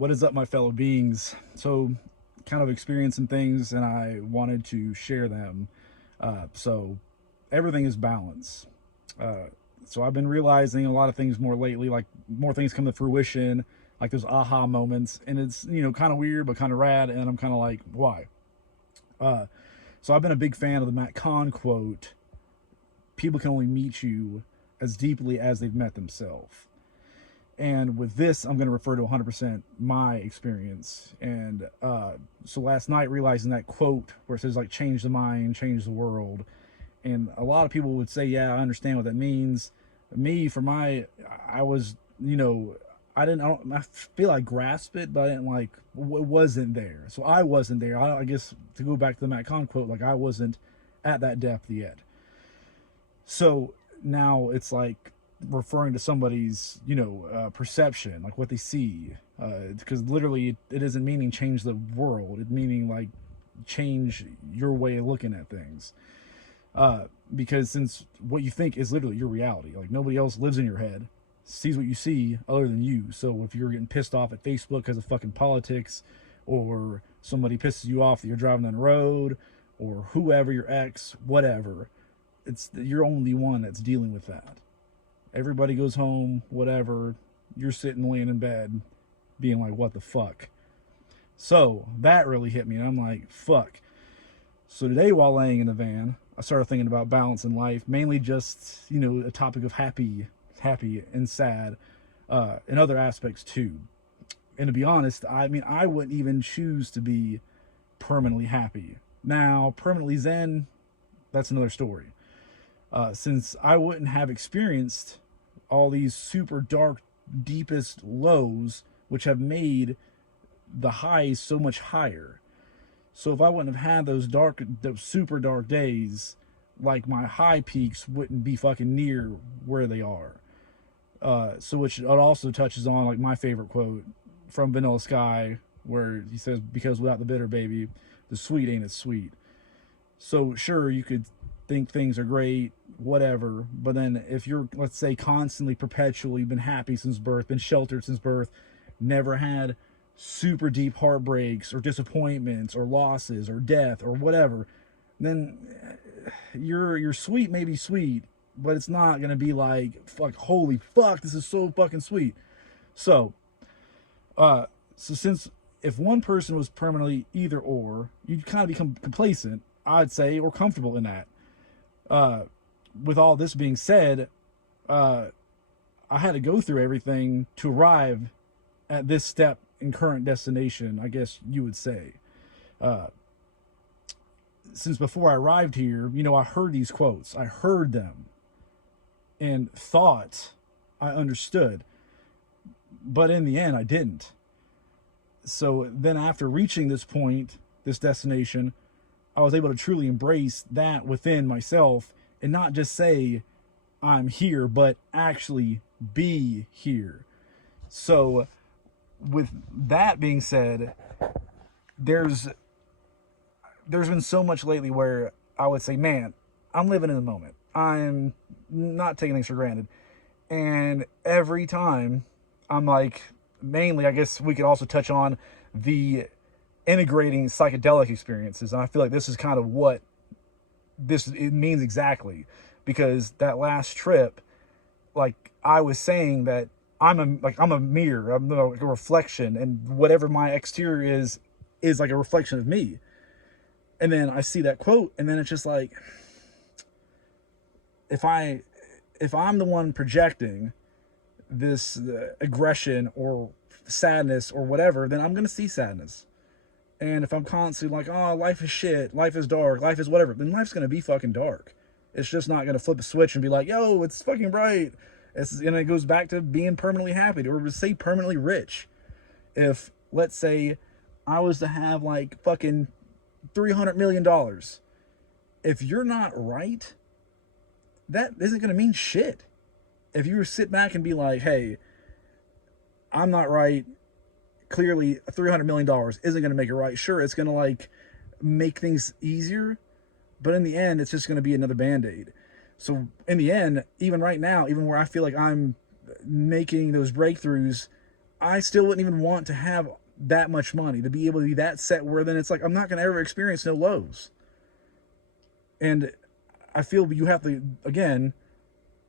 What is up, my fellow beings? So, kind of experiencing things, and I wanted to share them. So, everything is balance. Uh, so, I've been realizing a lot of things more lately, like more things come to fruition, like those aha moments, and it's kind of weird but kind of rad, and I'm kind of like, why? Uh, so, I've been a big fan of the Matt Kahn quote: "People can only meet you as deeply as they've met themselves." And with this, I'm going to refer to 100% my experience. And so last night, realizing that quote where it says, like, change the mind, change the world. And a lot of people would say, yeah, I understand what that means. Me, for my, I was, I feel I grasped it, but I didn't like, it wasn't there. So I wasn't there. I guess to go back to the Matt Kahn quote, like, I wasn't at that depth yet. So now it's like referring to somebody's perception, like what they see, because literally it isn't meaning change the world, it's meaning like change your way of looking at things, because since what you think is literally your reality, like nobody else lives in your head, sees what you see other than you. So if you're getting pissed off at Facebook because of fucking politics, or somebody pisses you off that you're driving on the road, or whoever, your ex, whatever, it's you're only one that's dealing with that. Everybody goes home, whatever. You're sitting laying in bed, being like, what the fuck? So that really hit me, and I'm like, fuck. So today, while laying in the van, I started thinking about balance in life, mainly just, a topic of happy and sad, and other aspects too. And to be honest, I mean, I wouldn't even choose to be permanently happy. Now, permanently zen, that's another story. Since I wouldn't have experienced all these super dark, deepest lows, which have made the highs so much higher. So if I wouldn't have had those super dark days, like my high peaks wouldn't be fucking near where they are. So which it also touches on like my favorite quote from Vanilla Sky, where he says, "Because without the bitter, baby, the sweet ain't as sweet." So sure, you could think things are great, whatever, but then if you're, let's say, constantly, perpetually been happy since birth, been sheltered since birth, never had super deep heartbreaks or disappointments or losses or death or whatever, then your sweet may be sweet, but it's not gonna be like, fuck, holy fuck, this is so fucking sweet. So so since if one person was permanently either or, you'd kind of become complacent, I'd say, or comfortable in that. uh, with all this being said, uh, I had to go through everything to arrive at this step in current destination, I guess you would say. Uh, since before I arrived here, I heard these quotes. I heard them and thought I understood, but in the end, I didn't. So then, after reaching this point, this destination, I was able to truly embrace that within myself and not just say I'm here, but actually be here. So, with that being said, there's there's been so much lately where I would say, man, I'm living in the moment. I'm not taking things for granted. And every time I'm like, mainly, I guess we could also touch on the integrating psychedelic experiences. And I feel like this is kind of what this it means exactly, because that last trip, like I was saying, that I'm a mirror, I'm like a reflection, and whatever my exterior is like a reflection of me. And then I see that quote, and then it's just like, if I if I'm the one projecting this aggression or sadness or whatever, then I'm gonna see sadness. And if I'm constantly like, oh, life is shit, life is dark, life is whatever, then life's gonna be fucking dark. It's just not gonna flip a switch and be like, yo, it's fucking bright. And it goes back to being permanently happy, or say permanently rich. If, let's say, I was to have like fucking $300 million, if you're not right, that isn't gonna mean shit. If you sit back and be like, hey, I'm not right, clearly $300 million isn't going to make it right. Sure, it's going to like make things easier, but in the end, it's just going to be another band-aid. So in the end, even right now, even where I feel like I'm making those breakthroughs, I still wouldn't even want to have that much money to be able to be that set where then it's like I'm not going to ever experience no lows. And I feel you have to, again,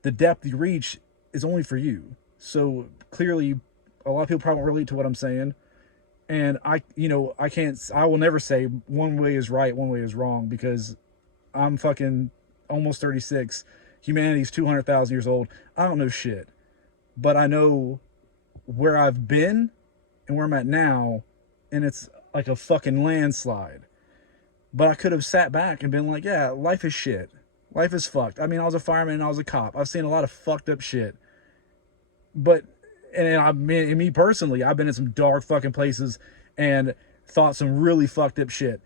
the depth you reach is only for you. So clearly, a lot of people probably won't relate to what I'm saying. And I will never say one way is right, one way is wrong, because I'm fucking almost 36. Humanity's 200,000 years old. I don't know shit. But I know where I've been and where I'm at now, and it's like a fucking landslide. But I could have sat back and been like, yeah, life is shit. Life is fucked. I mean, I was a fireman and I was a cop. I've seen a lot of fucked up shit. But, and me personally, I've been in some dark fucking places and thought some really fucked up shit.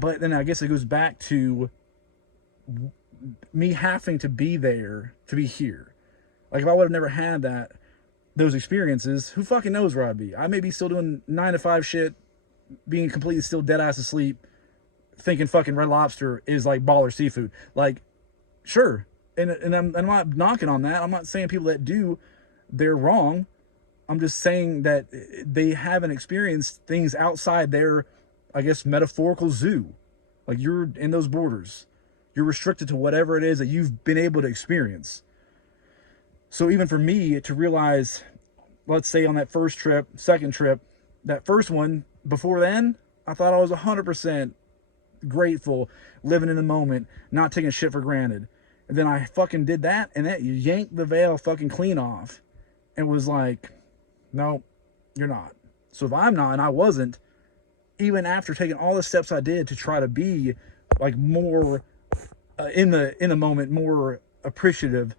But then I guess it goes back to me having to be there to be here. Like if I would have never had those experiences, who fucking knows where I'd be? I may be still doing 9 to 5 shit, being completely still dead ass asleep, thinking fucking Red Lobster is like baller seafood. Like, sure. And I'm not knocking on that. I'm not saying people that do, they're wrong. I'm just saying that they haven't experienced things outside their, I guess, metaphorical zoo. Like you're in those borders. You're restricted to whatever it is that you've been able to experience. So even for me to realize, let's say on that first trip, second trip, that first one, before then, I thought I was 100% grateful, living in the moment, not taking shit for granted. And then I fucking did that, and that yanked the veil fucking clean off. And was like, no, you're not. So if I'm not, and I wasn't, even after taking all the steps I did to try to be like more in the moment, more appreciative,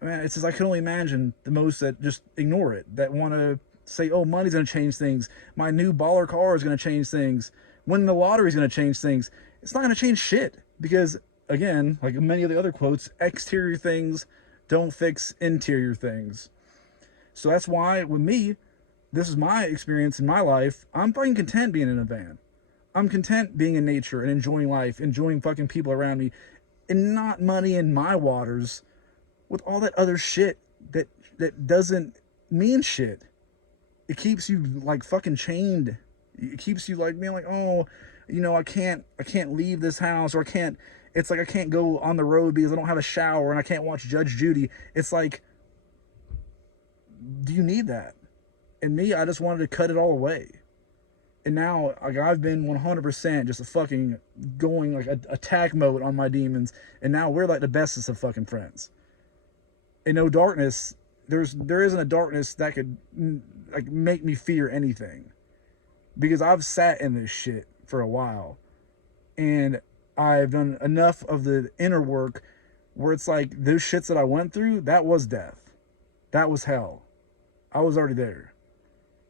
man, it's just, I can only imagine the most that just ignore it, that want to say, oh, money's going to change things. My new baller car is going to change things. Winning the lottery is going to change things. It's not going to change shit because, again, like many of the other quotes, exterior things don't fix interior things. So that's why with me, this is my experience in my life. I'm fucking content being in a van. I'm content being in nature and enjoying life, enjoying fucking people around me, and not muddying my waters with all that other shit that doesn't mean shit. It keeps you like fucking chained. It keeps you like being like, oh, I can't leave this house, or it's like I can't go on the road because I don't have a shower and I can't watch Judge Judy. It's like, do you need that? And me, I just wanted to cut it all away. And now, like, I've been 100% just a fucking going like attack mode on my demons. And now we're like the bestest of fucking friends. And no darkness, there isn't a darkness that could like make me fear anything. Because I've sat in this shit for a while. And I've done enough of the inner work where it's like those shits that I went through, that was death. That was hell. I was already there.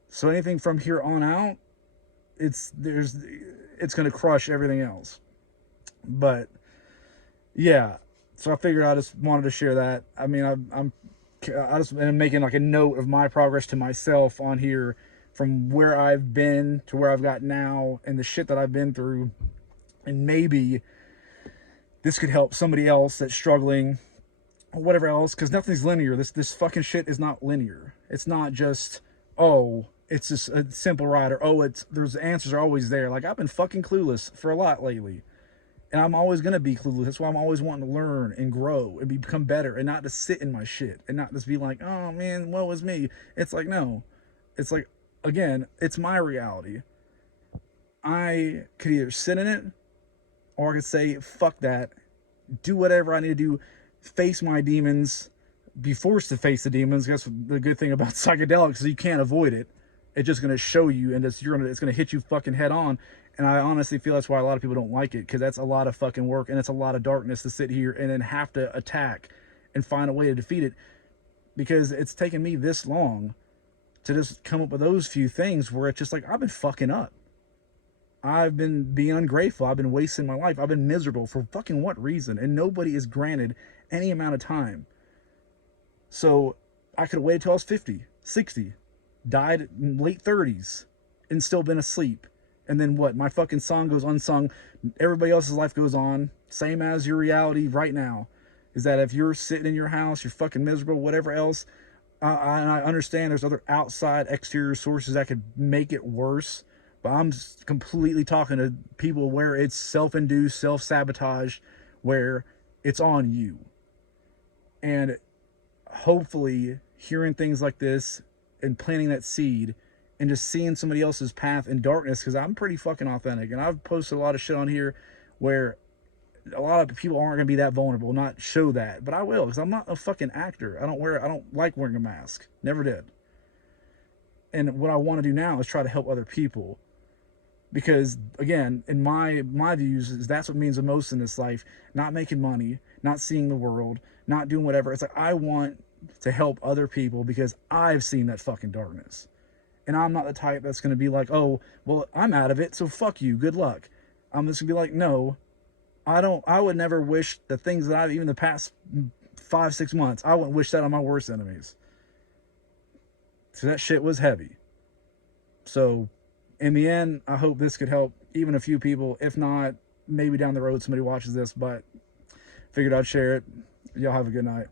So anything from here on out, it's going to crush everything else. But yeah, so I figured I just wanted to share that. I mean, I just am making like a note of my progress to myself on here, from where I've been to where I've got now and the shit that I've been through. And maybe this could help somebody else that's struggling or whatever else, because nothing's linear. This fucking shit is not linear. It's not just, oh, it's just a simple ride, or oh, there's answers are always there. Like, I've been fucking clueless for a lot lately. And I'm always going to be clueless. That's why I'm always wanting to learn and grow and become better, and not to sit in my shit and not just be like, oh man, woe is me. It's like, no. It's like, again, it's my reality. I could either sit in it, or I could say, fuck that. Do whatever I need to do. Face my demons. Be forced to face the demons. That's the good thing about psychedelics, is you can't avoid it. It's just going to show you, and it's going to hit you fucking head on. And I honestly feel that's why a lot of people don't like it, because that's a lot of fucking work, and it's a lot of darkness to sit here and then have to attack and find a way to defeat it, because it's taken me this long to just come up with those few things where it's just like, I've been fucking up. I've been being ungrateful. I've been wasting my life. I've been miserable for fucking what reason? And nobody is granted any amount of time. So I could have waited till I was 50, 60, died in late 30s, and still been asleep. And then what? My fucking song goes unsung. Everybody else's life goes on. Same as your reality right now. Is that if you're sitting in your house, you're fucking miserable, whatever else, And I understand there's other outside exterior sources that could make it worse, but I'm completely talking to people where it's self-induced, self-sabotage, where it's on you. And hopefully hearing things like this and planting that seed and just seeing somebody else's path in darkness, because I'm pretty fucking authentic and I've posted a lot of shit on here where a lot of people aren't going to be that vulnerable, not show that, but I will, because I'm not a fucking actor. I don't like wearing a mask, never did. And what I want to do now is try to help other people, because again, in my views, is that's what means the most in this life. Not making money, not seeing the world, not doing whatever. It's like I want to help other people because I've seen that fucking darkness, and I'm not the type that's going to be like, oh well, I'm out of it, so fuck you, good luck. I'm just gonna be like, no, I don't. I would never wish the things that I've, even the past 5 6 months, I wouldn't wish that on my worst enemies. So that shit was heavy. So in the end, I hope this could help even a few people. If not, maybe down the road somebody watches this, but figured I'd share it. Y'all have a good night.